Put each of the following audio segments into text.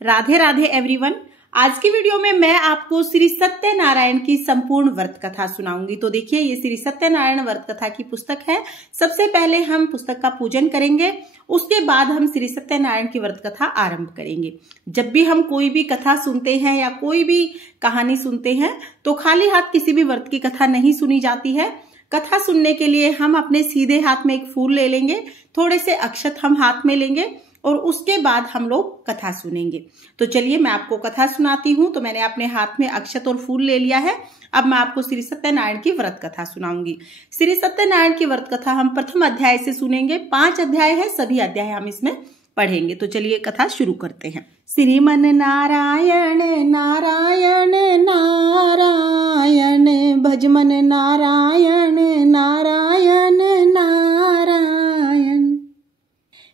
Radhe Radhe everyone. आज की video में मैं आपको श्री सत्यनारायण की संपूर्ण व्रत कथा सुनाऊंगी। तो देखिए, ये श्री सत्यनारायण व्रत कथा की पुस्तक है। सबसे पहले हम पुस्तक का पूजन करेंगे, उसके बाद हम श्री सत्यनारायण की व्रत कथा आरंभ करेंगे। जब भी हम कोई भी कथा सुनते हैं या कोई भी कहानी सुनते हैं तो खाली हाथ किसी भी व्रत की कथा नहीं सुनी जाती है। कथा सुनने के लिए हम अपने सीधे हाथ में एक फूल ले लेंगे, थोड़े से अक्षत हम हाथ में लेंगे और उसके बाद हम लोग कथा सुनेंगे। तो चलिए मैं आपको कथा सुनाती हूँ। तो मैंने अपने हाथ में अक्षत और फूल ले लिया है। अब मैं आपको श्री सत्यनारायण की व्रत कथा सुनाऊंगी। श्री सत्यनारायण की व्रत कथा हम प्रथम अध्याय से सुनेंगे। 5 अध्याय है, सभी अध्याय हम इसमें पढ़ेंगे। तो चलिए कथा शुरू करते हैं। श्रीमन नारायण नारायण नारायण, भजमन नारायण नारायण नारायण।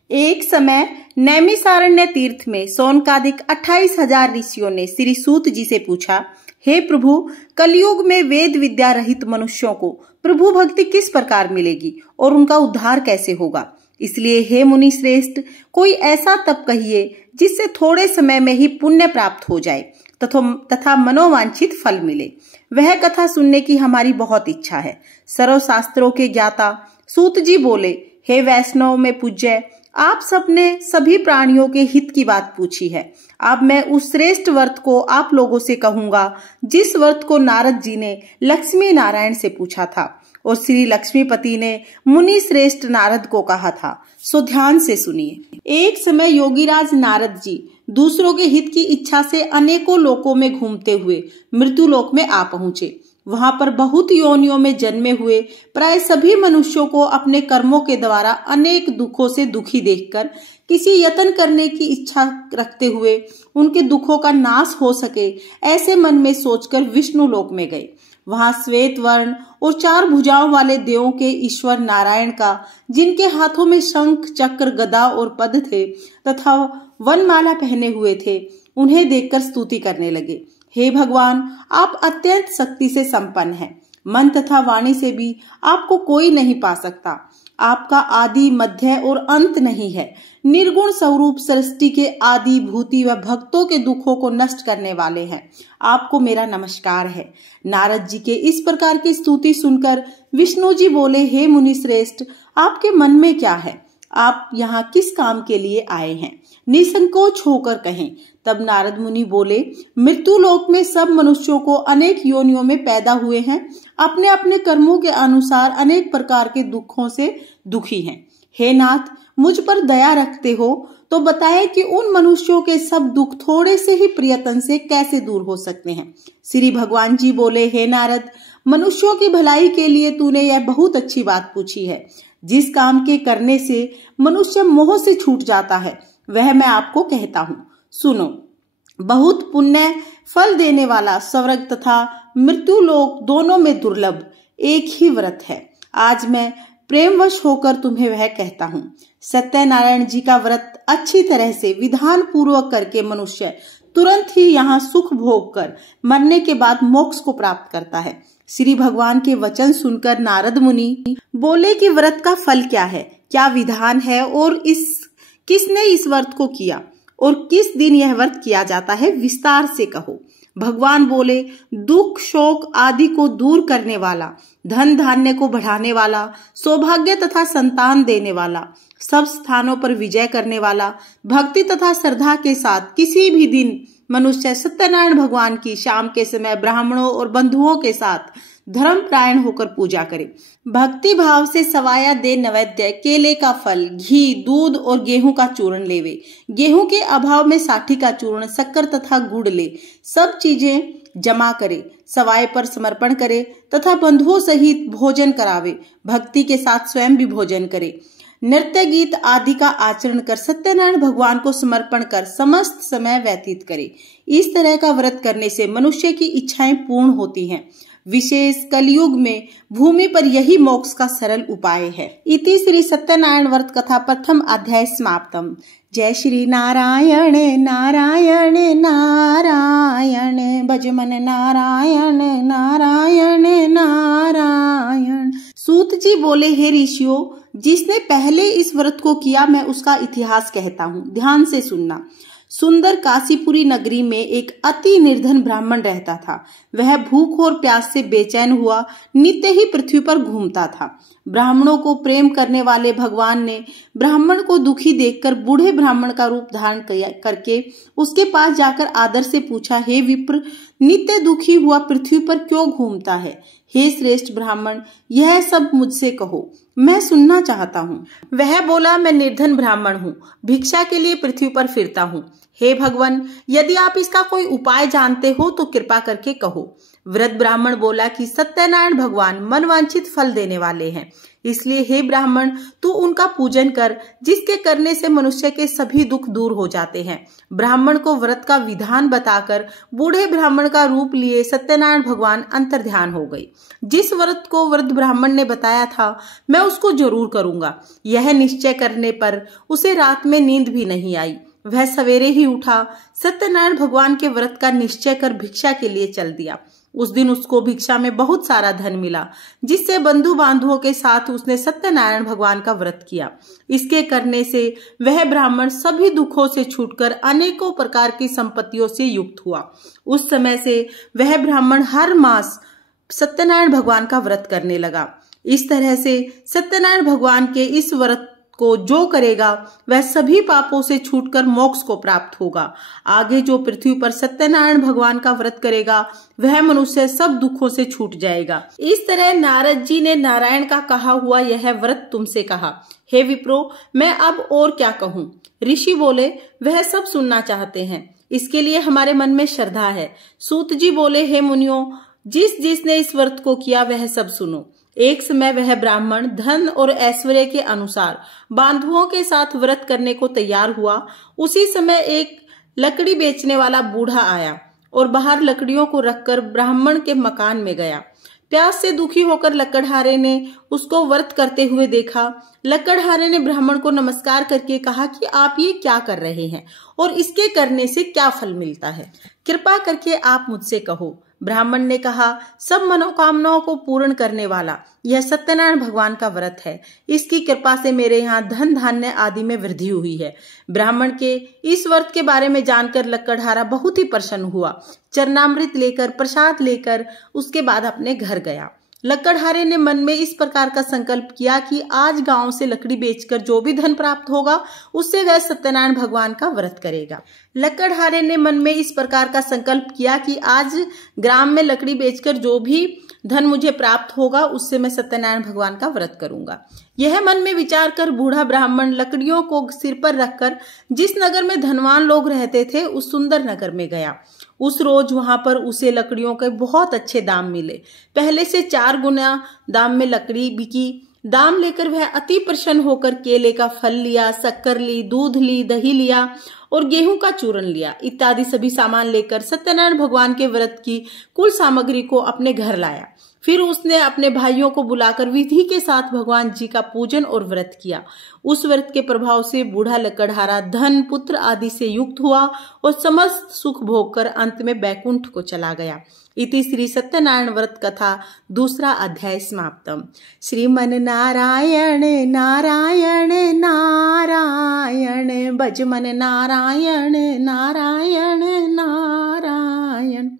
एक समय नैमिषारण्य तीर्थ में सौनकादिक 28,000 ऋषियों ने श्री सूत जी से पूछा, हे प्रभु, कलयुग में वेद विद्या रहित मनुष्यों को प्रभु भक्ति किस प्रकार मिलेगी और उनका उद्धार कैसे होगा? इसलिए हे मुनि श्रेष्ठ, कोई ऐसा तप कहिए जिससे थोड़े समय में ही पुण्य प्राप्त हो जाए तथा मनोवांछित फल मिले। वह कथा सुनने की हमारी बहुत इच्छा है। सर्व शास्त्रों के ज्ञाता सूत जी बोले, हे वैष्णव में पूज्य, आप सबने सभी प्राणियों के हित की बात पूछी है। अब मैं उस श्रेष्ठ व्रत को आप लोगों से कहूंगा जिस व्रत को नारद जी ने लक्ष्मी नारायण से पूछा था और श्री लक्ष्मीपति ने मुनि श्रेष्ठ नारद को कहा था। सो ध्यान से सुनिए। एक समय योगीराज नारद जी दूसरों के हित की इच्छा से अनेकों लोकों में घूमते हुए मृत्यु लोक में आ पहुंचे। वहां पर बहुत योनियों में जन्मे हुए प्राय सभी मनुष्यों को अपने कर्मों के द्वारा अनेक दुखों से दुखी देखकर किसी यत्न करने की इच्छा रखते हुए उनके दुखों का नाश हो सके ऐसे मन में सोचकर विष्णु लोक में गए। वहां श्वेत वर्ण और 4 भुजाओं वाले देवों के ईश्वर नारायण का, जिनके हाथों में शंख चक्र गदा और पद थे तथा वनमाला पहने हुए थे, उन्हें देखकर स्तुति करने लगे। हे भगवान, आप अत्यंत शक्ति से संपन्न हैं। मन तथा वाणी से भी आपको कोई नहीं पा सकता। आपका आदि मध्य और अंत नहीं है। निर्गुण स्वरूप सृष्टि के आदि भूति व भक्तों के दुखों को नष्ट करने वाले हैं। आपको मेरा नमस्कार है। नारद जी के इस प्रकार की स्तुति सुनकर विष्णु जी बोले, हे मुनि श्रेष्ठ, आपके मन में क्या है? आप यहाँ किस काम के लिए आए हैं? निसंकोच होकर कहें। तब नारद मुनि बोले, मृत्यु लोक में सब मनुष्यों को अनेक योनियों में पैदा हुए हैं, अपने अपने कर्मों के अनुसार अनेक प्रकार के दुखों से दुखी हैं। हे नाथ, मुझ पर दया रखते हो तो बताएं कि उन मनुष्यों के सब दुख थोड़े से ही प्रयत्न से कैसे दूर हो सकते हैं। श्री भगवान जी बोले, हे नारद, मनुष्यों की भलाई के लिए तूने यह बहुत अच्छी बात पूछी है। जिस काम के करने से मनुष्य मोह से छूट जाता है वह मैं आपको कहता हूँ, सुनो। बहुत पुण्य फल देने वाला स्वर्ग तथा मृत्यु लोक दोनों में दुर्लभ एक ही व्रत है। आज मैं प्रेमवश होकर तुम्हें वह कहता हूँ। सत्यनारायण जी का व्रत अच्छी तरह से विधान पूर्वक करके मनुष्य तुरंत ही यहाँ सुख भोग कर मरने के बाद मोक्ष को प्राप्त करता है। श्री भगवान के वचन सुनकर नारद मुनि बोले कि व्रत का फल क्या है, क्या विधान है और किसने इस व्रत को किया और किस दिन यह व्रत किया जाता है, विस्तार से कहो। भगवान बोले, दुख शोक आदि को दूर करने वाला, धन धान्य को बढ़ाने वाला, सौभाग्य तथा संतान देने वाला, सब स्थानों पर विजय करने वाला, भक्ति तथा श्रद्धा के साथ किसी भी दिन मनुष्य सत्यनारायण भगवान की शाम के समय ब्राह्मणों और बंधुओं के साथ धर्मपरायण होकर पूजा करे। भक्ति भाव से सवाया दे नैवेद्य, केले का फल, घी, दूध और गेहूं का चूर्ण लेवे। गेहूं के अभाव में साठी का चूर्ण, शक्कर तथा गुड़ ले। सब चीजें जमा करे, सवाय पर समर्पण करे तथा बंधुओं सहित भोजन करावे। भक्ति के साथ स्वयं भी भोजन करे। नृत्य गीत आदि का आचरण कर सत्यनारायण भगवान को समर्पण कर समस्त समय व्यतीत करे। इस तरह का व्रत करने से मनुष्य की इच्छाएं पूर्ण होती हैं। विशेष कलयुग में भूमि पर यही मोक्ष का सरल उपाय है। इति श्री सत्यनारायण व्रत कथा प्रथम अध्याय समाप्तम। जय श्री नारायण नारायण नारायण, भजमन नारायण नारायण नारायण। सूत जी बोले, हे ऋषियों, जिसने पहले इस व्रत को किया मैं उसका इतिहास कहता हूँ, ध्यान से सुनना। सुंदर काशीपुरी नगरी में एक अति निर्धन ब्राह्मण रहता था। वह भूख और प्यास से बेचैन हुआ नित्य ही पृथ्वी पर घूमता था। ब्राह्मणों को प्रेम करने वाले भगवान ने ब्राह्मण को दुखी देखकर बूढ़े ब्राह्मण का रूप धारण करके उसके पास जाकर आदर से पूछा, हे विप्र, नित्य दुखी हुआ पृथ्वी पर क्यों घूमता है? हे श्रेष्ठ ब्राह्मण, यह सब मुझसे कहो, मैं सुनना चाहता हूँ। वह बोला, मैं निर्धन ब्राह्मण हूँ, भिक्षा के लिए पृथ्वी पर फिरता हूँ। हे भगवान, यदि आप इसका कोई उपाय जानते हो तो कृपा करके कहो। वृद्ध ब्राह्मण बोला कि सत्यनारायण भगवान मनवांछित फल देने वाले हैं, इसलिए हे ब्राह्मण, तू उनका पूजन कर, जिसके करने से मनुष्य के सभी दुख दूर हो जाते हैं। ब्राह्मण को व्रत का विधान बताकर बूढ़े ब्राह्मण का रूप लिए सत्यनारायण भगवान अंतर्ध्यान हो गए। जिस व्रत को वृद्ध ब्राह्मण ने बताया था, मैं उसको जरूर करूंगा। यह निश्चय करने पर उसे रात में नींद भी नहीं आई। वह सवेरे ही उठा, सत्यनारायण भगवान के व्रत का निश्चय कर भिक्षा के लिए चल दिया। उस दिन उसको भिक्षा में बहुत सारा धन मिला, जिससे बंधु बांधवों के साथ उसने सत्यनारायण भगवान का व्रत किया। इसके करने से वह ब्राह्मण सभी दुखों से छूटकर अनेकों प्रकार की संपत्तियों से युक्त हुआ। उस समय से वह ब्राह्मण हर मास सत्यनारायण भगवान का व्रत करने लगा। इस तरह से सत्यनारायण भगवान के इस व्रत को जो करेगा वह सभी पापों से छूटकर मोक्ष को प्राप्त होगा। आगे जो पृथ्वी पर सत्यनारायण भगवान का व्रत करेगा वह मनुष्य सब दुखों से छूट जाएगा। इस तरह नारद जी ने नारायण का कहा हुआ यह व्रत तुमसे कहा। हे विप्रो, मैं अब और क्या कहूँ? ऋषि बोले, वह सब सुनना चाहते हैं, इसके लिए हमारे मन में श्रद्धा है। सूत जी बोले, हे मुनियों, जिसने इस व्रत को किया वह सब सुनो। एक समय वह ब्राह्मण धन और ऐश्वर्य के अनुसार बांधवों के साथ व्रत करने को तैयार हुआ। उसी समय एक लकड़ी बेचने वाला बूढ़ा आया और बाहर लकड़ियों को रखकर ब्राह्मण के मकान में गया। प्यास से दुखी होकर लकड़हारे ने उसको व्रत करते हुए देखा। लकड़हारे ने ब्राह्मण को नमस्कार करके कहा कि आप ये क्या कर रहे हैं और इसके करने से क्या फल मिलता है? कृपा करके आप मुझसे कहो। ब्राह्मण ने कहा, सब मनोकामनाओं को पूर्ण करने वाला यह सत्यनारायण भगवान का व्रत है। इसकी कृपा से मेरे यहाँ धन धान्य आदि में वृद्धि हुई है। ब्राह्मण के इस व्रत के बारे में जानकर लकड़हारा बहुत ही प्रसन्न हुआ। चरणामृत लेकर प्रसाद लेकर उसके बाद अपने घर गया। लकड़हारे ने मन में इस प्रकार का संकल्प किया कि आज गांव से लकड़ी बेचकर जो भी धन प्राप्त होगा उससे वह सत्यनारायण भगवान का व्रत करेगा। लकड़हारे ने मन में इस प्रकार का संकल्प किया कि आज ग्राम में लकड़ी बेचकर जो भी धन मुझे प्राप्त होगा उससे मैं सत्यनारायण भगवान का व्रत करूंगा। यह मन में विचार कर बूढ़ा ब्राह्मण लकड़ियों को सिर पर रखकर जिस नगर में धनवान लोग रहते थे उस सुंदर नगर में गया। उस रोज वहां पर उसे लकड़ियों के बहुत अच्छे दाम मिले। पहले से 4 गुना दाम में लकड़ी बिकी। दाम लेकर वह अति प्रसन्न होकर केले का फल लिया, शक्कर ली, दूध ली, दही लिया और गेहूं का चूरन लिया इत्यादि सभी सामान लेकर सत्यनारायण भगवान के व्रत की कुल सामग्री को अपने घर लाया। फिर उसने अपने भाइयों को बुलाकर विधि के साथ भगवान जी का पूजन और व्रत किया। उस व्रत के प्रभाव से बूढ़ा लकड़हारा धन पुत्र आदि से युक्त हुआ और समस्त सुख भोग कर अंत में बैकुंठ को चला गया। इति श्री सत्यनारायण व्रत कथा 2 अध्याय समाप्तम। श्रीमन नारायण नारायण नारायण भजमन नारायण नारायण नारायण।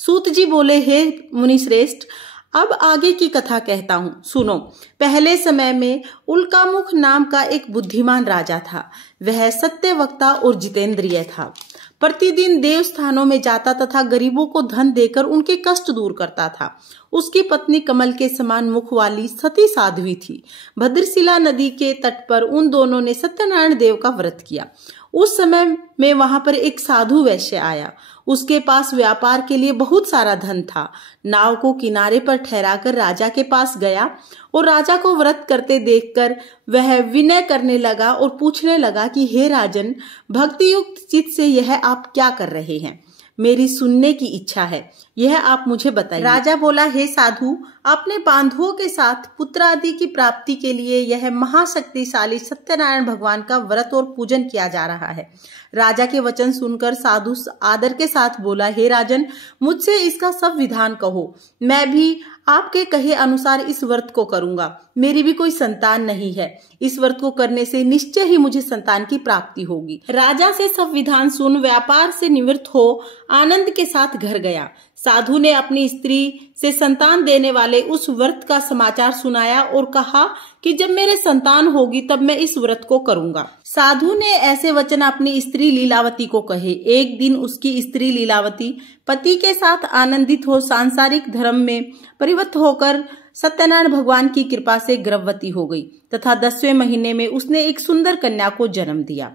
सूत जी बोले, हे मुनि श्रेष्ठ, अब आगे की कथा कहता हूँ, सुनो। पहले समय में उल्कामुख नाम का एक बुद्धिमान राजा था। वह सत्यवक्ता और जितेंद्रिय था। प्रतिदिन देव स्थानों में जाता तथा गरीबों को धन देकर उनके कष्ट दूर करता था। उसकी पत्नी कमल के समान मुख वाली सती साध्वी थी। भद्रशिला नदी के तट पर उन दोनों ने सत्यनारायण देव का व्रत किया। उस समय में वहां पर एक साधु वैश्य आया। उसके पास व्यापार के लिए बहुत सारा धन था। नाव को किनारे पर ठहराकर राजा के पास गया और राजा को व्रत करते देखकर वह विनय करने लगा और पूछने लगा कि हे राजन, भक्ति युक्त चित्त से यह आप क्या कर रहे हैं? मेरी सुनने की इच्छा है, यह आप मुझे बताइए। राजा बोला, हे साधु, अपने बांधुओं के साथ पुत्र आदि की प्राप्ति के लिए यह महाशक्तिशाली सत्यनारायण भगवान का व्रत और पूजन किया जा रहा है। राजा के वचन सुनकर साधु आदर के साथ बोला, हे राजन, मुझसे इसका सब विधान कहो। मैं भी आपके कहे अनुसार इस व्रत को करूंगा। मेरी भी कोई संतान नहीं है। इस व्रत को करने से निश्चय ही मुझे संतान की प्राप्ति होगी। राजा से सब विधान सुन व्यापार से निवृत्त हो आनंद के साथ घर गया। साधु ने अपनी स्त्री से संतान देने वाले उस व्रत का समाचार सुनाया और कहा कि जब मेरे संतान होगी तब मैं इस व्रत को करूंगा। साधु ने ऐसे वचन अपनी स्त्री लीलावती को कहे। एक दिन उसकी स्त्री लीलावती पति के साथ आनंदित हो सांसारिक धर्म में परिवर्तित होकर सत्यनारायण भगवान की कृपा से गर्भवती हो गई तथा 10वें महीने में उसने एक सुंदर कन्या को जन्म दिया।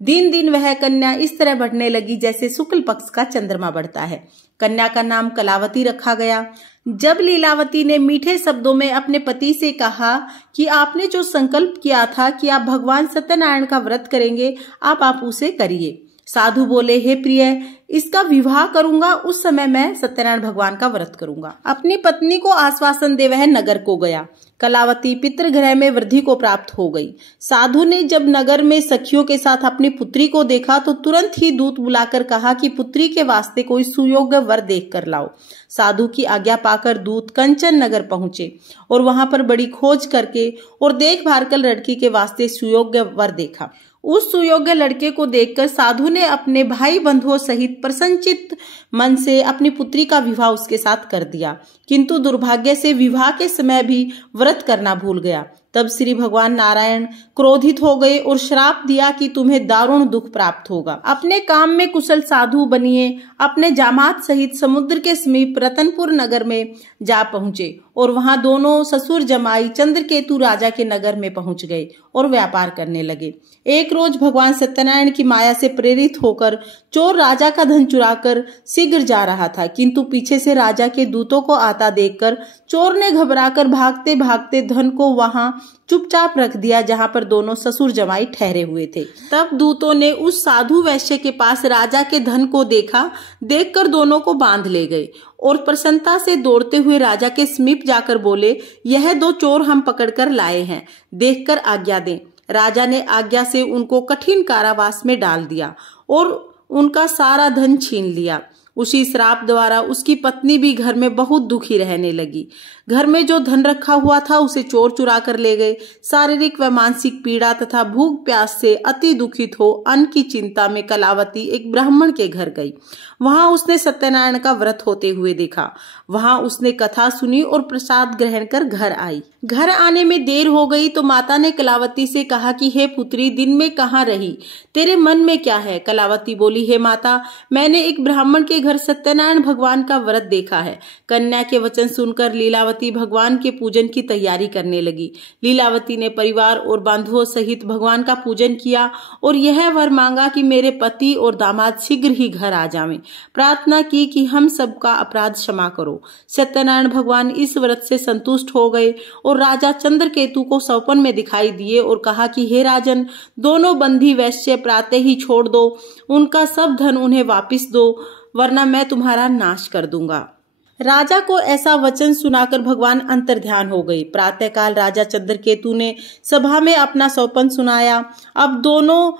दिन दिन वह कन्या इस तरह बढ़ने लगी जैसे शुक्ल पक्ष का चंद्रमा बढ़ता है। कन्या का नाम कलावती रखा गया। जब लीलावती ने मीठे शब्दों में अपने पति से कहा कि आपने जो संकल्प किया था कि आप भगवान सत्यनारायण का व्रत करेंगे, आप उसे करिए। साधु बोले, हे प्रिय, इसका विवाह करूंगा, उस समय मैं सत्यनारायण भगवान का व्रत करूंगा। अपनी पत्नी को आश्वासन दे वह नगर को गया। कलावती पितृगृह में वृद्धि को प्राप्त हो गई। साधु ने जब नगर में सखियों के साथ अपनी पुत्री को देखा तो तुरंत ही दूत बुलाकर कहा कि पुत्री के वास्ते कोई सुयोग्य वर देख कर लाओ। साधु की आज्ञा पाकर दूत कंचन नगर पहुंचे और वहां पर बड़ी खोज करके और देखभाल कर लड़की के वास्ते सुयोग्य वर देखा। उस सुयोग्य लड़के को देखकर साधु ने अपने भाई बंधुओं सहित प्रसन्नचित्त मन से अपनी पुत्री का विवाह उसके साथ कर दिया, किंतु दुर्भाग्य से विवाह के समय भी व्रत करना भूल गया। तब श्री भगवान नारायण क्रोधित हो गए और श्राप दिया कि तुम्हें दारुण दुख प्राप्त होगा। अपने काम में कुशल साधु बनिए अपने जामात सहित समुद्र के समीप रतनपुर नगर में जा पहुंचे और वहां दोनों ससुर जमाई चंद्रकेतु राजा के नगर में पहुंच गए और व्यापार करने लगे। एक रोज भगवान सत्यनारायण की माया से प्रेरित होकर चोर राजा का धन चुराकर शीघ्र जा रहा था, किंतु पीछे से राजा के दूतों को आता देखकर चोर ने घबराकर भागते भागते धन को वहां चुपचाप रख दिया जहां पर दोनों ससुर जमाई ठहरे हुए थे। तब दूतों ने उस साधु वैश्य के पास राजा के धन को देखा। देखकर दोनों को बांध ले गए और प्रसन्नता से दौड़ते हुए राजा के समीप जाकर बोले, यह 2 चोर हम पकड़कर लाए हैं, देखकर आज्ञा दें। राजा ने आज्ञा से उनको कठिन कारावास में डाल दिया और उनका सारा धन छीन लिया। उसी श्राप द्वारा उसकी पत्नी भी घर में बहुत दुखी रहने लगी। घर में जो धन रखा हुआ था उसे चोर चुरा कर ले गए। शारीरिक व मानसिक पीड़ा तथा भूख प्यास से अति दुखित हो अन्न की चिंता में कलावती एक ब्राह्मण के घर गई। वहां उसने सत्यनारायण का व्रत होते हुए देखा। वहां उसने कथा सुनी और प्रसाद ग्रहण कर घर आई। घर आने में देर हो गई तो माता ने कलावती से कहा कि हे पुत्री, दिन में कहाँ रही, तेरे मन में क्या है? कलावती बोली, हे माता, मैंने एक ब्राह्मण के घर सत्यनारायण भगवान का व्रत देखा है। कन्या के वचन सुनकर लीलावती भगवान के पूजन की तैयारी करने लगी। लीलावती ने परिवार और बंधुओं सहित भगवान का पूजन किया और यह वर मांगा कि मेरे पति और दामाद शीघ्र ही घर आ जावें। प्रार्थना की कि हम सबका अपराध क्षमा करो। सत्यनारायण भगवान इस व्रत से संतुष्ट हो गए और राजा चंद्रकेतु को स्वप्न में दिखाई दिए और कहा कि हे राजन, दोनों बंधी वैश्य प्रातः ही छोड़ दो, उनका सब धन उन्हें वापिस दो, वरना मैं तुम्हारा नाश कर दूंगा। राजा को ऐसा वचन सुनाकर भगवान अंतर्ध्यान हो गए। प्रातःकाल राजा चंद्रकेतु ने सभा में अपना स्वप्न सुनाया। अब दोनों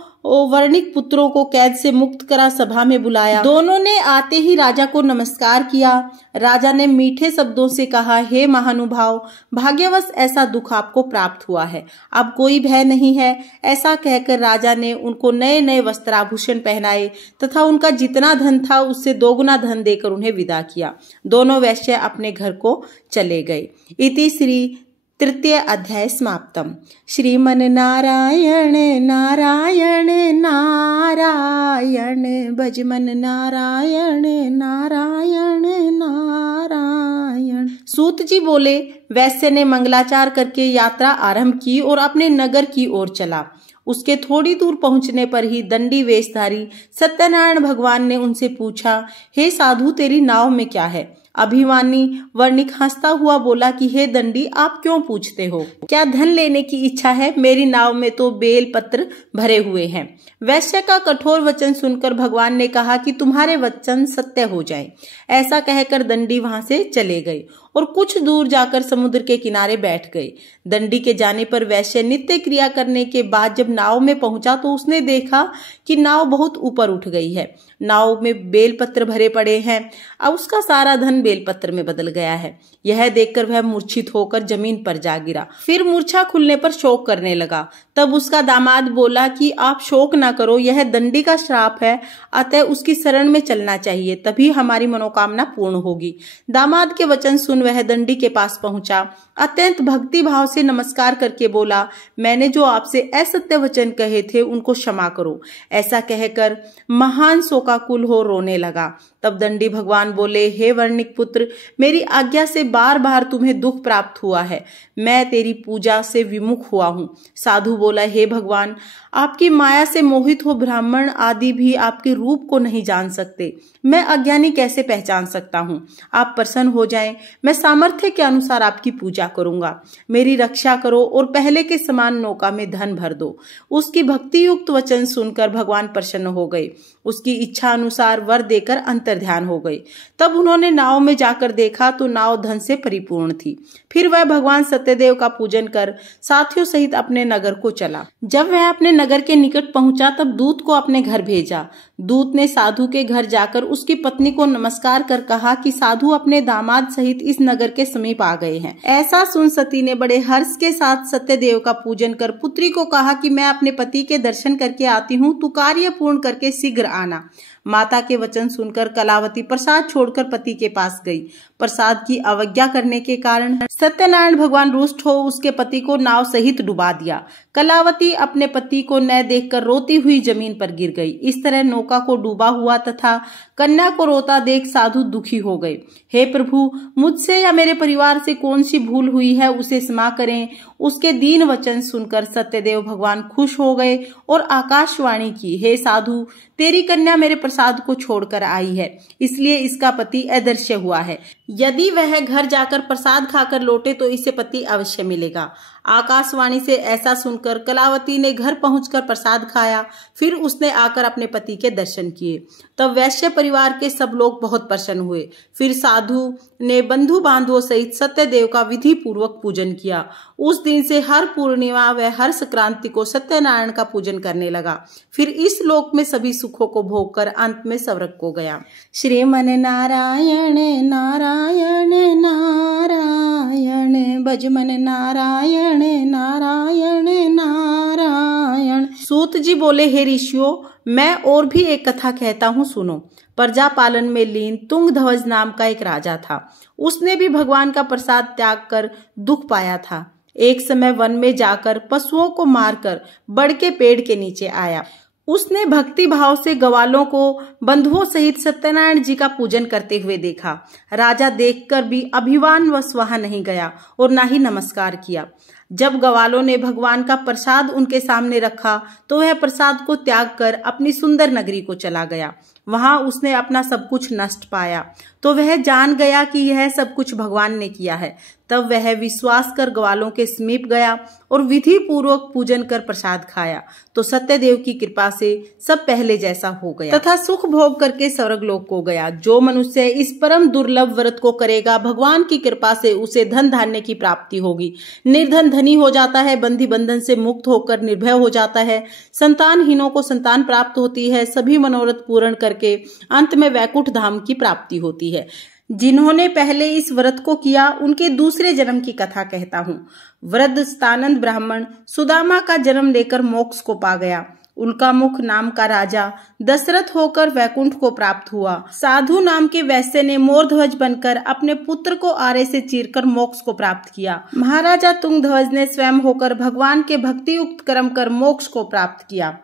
वर्णिक पुत्रों को कैद से मुक्त करा सभा में बुलाया। दोनों ने आते ही राजा को नमस्कार किया। राजा ने मीठे शब्दों से कहा, हे महानुभाव, भाग्यवश ऐसा दुख आपको प्राप्त हुआ है, अब कोई भय नहीं है। ऐसा कहकर राजा ने उनको नए नए वस्त्राभूषण पहनाए तथा उनका जितना धन था उससे 2 गुना धन देकर उन्हें विदा किया। दोनों वैश्य अपने घर को चले गए। इति श्री 3य अध्याय समाप्तम। श्रीमन नारायण नारायण नारायण, भजमन नारायण नारायण नारायण। सूत जी बोले, वैश्य ने मंगलाचार करके यात्रा आरंभ की और अपने नगर की ओर चला। उसके थोड़ी दूर पहुंचने पर ही दंडी वेशधारी सत्यनारायण भगवान ने उनसे पूछा, हे साधु, तेरी नाव में क्या है? अभिमानी वर्णिक हंसता हुआ बोला कि हे दंडी, आप क्यों पूछते हो? क्या धन लेने की इच्छा है? मेरी नाव में तो बेल पत्र भरे हुए हैं। वैश्य का कठोर वचन सुनकर भगवान ने कहा कि तुम्हारे वचन सत्य हो जाए। ऐसा कहकर दंडी वहां से चले गए और कुछ दूर जाकर समुद्र के किनारे बैठ गए। दंडी के जाने पर वैश्य नित्य क्रिया करने के बाद जब नाव में पहुंचा तो उसने देखा कि नाव बहुत ऊपर उठ गई है। नाव में बेलपत्र भरे पड़े हैं। अब उसका सारा धन बेलपत्र में बदल गया है। यह देखकर वह मूर्छित होकर जमीन पर जा गिरा। फिर मूर्छा खुलने पर शोक करने लगा। तब उसका दामाद बोला कि आप शोक ना करो, यह दंडी का श्राप है, अतः उसकी शरण में चलना चाहिए, तभी हमारी मनोकामना पूर्ण होगी। दामाद के वचन सुन वह दंडी के पास पहुंचा। अत्यंत भक्ति भाव से नमस्कार करके बोला, मैंने जो आपसे असत्य वचन कहे थे उनको क्षमा करो। ऐसा कहकर महान शोकाकुल हो रोने लगा। तब दंडी भगवान बोले, हे वर्णिक पुत्र, मेरी आज्ञा से बार बार तुम्हें दुख प्राप्त हुआ है। मैं तेरी पूजा से विमुख हुआ हूँ। साधु बोला, हे भगवान, आपकी माया से मोहित हो ब्राह्मण आदि भी आपके रूप को नहीं जान सकते। मैं अज्ञानी कैसे पहचान सकता हूँ? आप प्रसन्न हो जाएं, मैं सामर्थ्य के अनुसार आपकी पूजा करूंगा। मेरी रक्षा करो और पहले के समान नौका में धन भर दो। उसकी भक्ति युक्त वचन सुनकर भगवान प्रसन्न हो गए। उसकी इच्छा अनुसार वर देकर अंतर्ध्यान हो गए। तब उन्होंने नाव में जाकर देखा तो नाव धन से परिपूर्ण थी। फिर वह भगवान सत्यदेव का पूजन कर साथियों सहित अपने नगर को चला। जब वह अपने नगर के निकट पहुंचा तब दूत को अपने घर भेजा। दूत ने साधु के घर जाकर उसकी पत्नी को नमस्कार कर कहा कि साधु अपने दामाद सहित इस नगर के समीप आ गए हैं। ऐसा सुन सती ने बड़े हर्ष के साथ सत्यदेव का पूजन कर पुत्री को कहा कि मैं अपने पति के दर्शन करके आती हूँ, तू कार्य पूर्ण करके शीघ्र आना। माता के वचन सुनकर कलावती प्रसाद छोड़कर पति के पास गई। प्रसाद की अवज्ञा करने के कारण सत्यनारायण भगवान रुष्ट हो उसके पति को नाव सहित डुबा दिया। कलावती अपने पति को न देखकर रोती हुई जमीन पर गिर गई। इस तरह नौका को डूबा हुआ तथा कन्या को रोता देख साधु दुखी हो गए। हे प्रभु, मुझसे या मेरे परिवार से कौन सी भूल हुई है, उसे क्षमा करें। उसके दीन वचन सुनकर सत्यदेव भगवान खुश हो गए और आकाशवाणी की, हे साधु, तेरी कन्या मेरे प्रसाद को छोड़कर आई है, इसलिए इसका पति अदृश्य हुआ है। यदि वह घर जाकर प्रसाद खाकर लौटे तो इसे पति अवश्य मिलेगा। आकाशवाणी से ऐसा सुनकर कलावती ने घर पहुंचकर प्रसाद खाया। फिर उसने आकर अपने पति के दर्शन किए। तब वैश्य परिवार के सब लोग बहुत प्रसन्न हुए। फिर साधु ने बंधु बांधवों सहित सत्यदेव का विधि पूर्वक पूजन किया। उस दिन से हर पूर्णिमा व हर संक्रांति को सत्यनारायण का पूजन करने लगा। फिर इस लोक में सभी सुखों को भोग कर अंत में स्वर्ग को गया। श्रीमन नारायण नारायण नारायण, भजमन नारायण नारायण नारायण। सूत जी बोले, हे ऋषियों, मैं और भी एक कथा कहता हूँ, सुनो। प्रजा पालन में लीन तुंगध्वज नाम का एक राजा था। उसने भी भगवान का प्रसाद त्याग कर दुख पाया था। एक समय वन में जाकर पशुओं को मारकर बड़ के पेड़ के नीचे आया। उसने भक्ति भाव से ग्वालों को बंधुओं सहित सत्यनारायण जी का पूजन करते हुए देखा। राजा देखकर भी अभिमानवश वहां नहीं गया और ना ही नमस्कार किया। जब ग्वालों ने भगवान का प्रसाद उनके सामने रखा तो वह प्रसाद को त्याग कर अपनी सुंदर नगरी को चला गया। वहां उसने अपना सब कुछ नष्ट पाया तो वह जान गया कि यह सब कुछ भगवान ने किया है। तब वह विश्वास कर ग्वालों के समीप गया और विधि पूर्वक पूजन कर प्रसाद खाया तो सत्यदेव की कृपा से सब पहले जैसा हो गया तथा सुख भोग करके स्वर्गलोक को गया। जो मनुष्य इस परम दुर्लभ व्रत को करेगा, भगवान की कृपा से उसे धन धान्य की प्राप्ति होगी। निर्धन धनी हो जाता है, बंधी बंधन से मुक्त होकर निर्भय हो जाता है, संतानहीनों को संतान प्राप्त होती है, सभी मनोरथ पूर्ण करके अंत में वैकुंठ धाम की प्राप्ति होती है। जिन्होंने पहले इस व्रत को किया उनके दूसरे जन्म की कथा कहता हूँ। वृद्धस्तानंद ब्राह्मण सुदामा का जन्म लेकर मोक्ष को पा गया। उनका मुख नाम का राजा दशरथ होकर वैकुंठ को प्राप्त हुआ। साधु नाम के वैश्य ने मोरध्वज बनकर अपने पुत्र को आरे से चीरकर मोक्ष को प्राप्त किया। महाराजा तुंगध्वज ने स्वयं होकर भगवान के भक्ति युक्त कर्म कर मोक्ष को प्राप्त किया।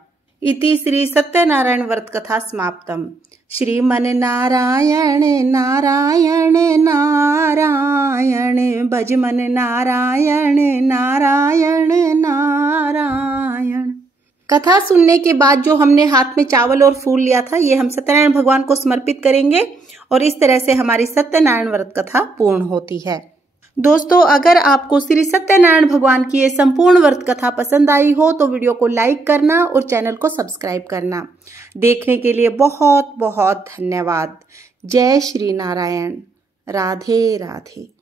इति श्री सत्यनारायण व्रत कथा समाप्तम। श्रीमन नारायण नारायण नारायण, भजमन नारायण नारायण नारायण। कथा सुनने के बाद जो हमने हाथ में चावल और फूल लिया था, ये हम सत्यनारायण भगवान को समर्पित करेंगे और इस तरह से हमारी सत्यनारायण व्रत कथा पूर्ण होती है। दोस्तों, अगर आपको श्री सत्यनारायण भगवान की ये संपूर्ण व्रत कथा पसंद आई हो तो वीडियो को लाइक करना और चैनल को सब्सक्राइब करना। देखने के लिए बहुत बहुत धन्यवाद। जय श्री नारायण। राधे राधे।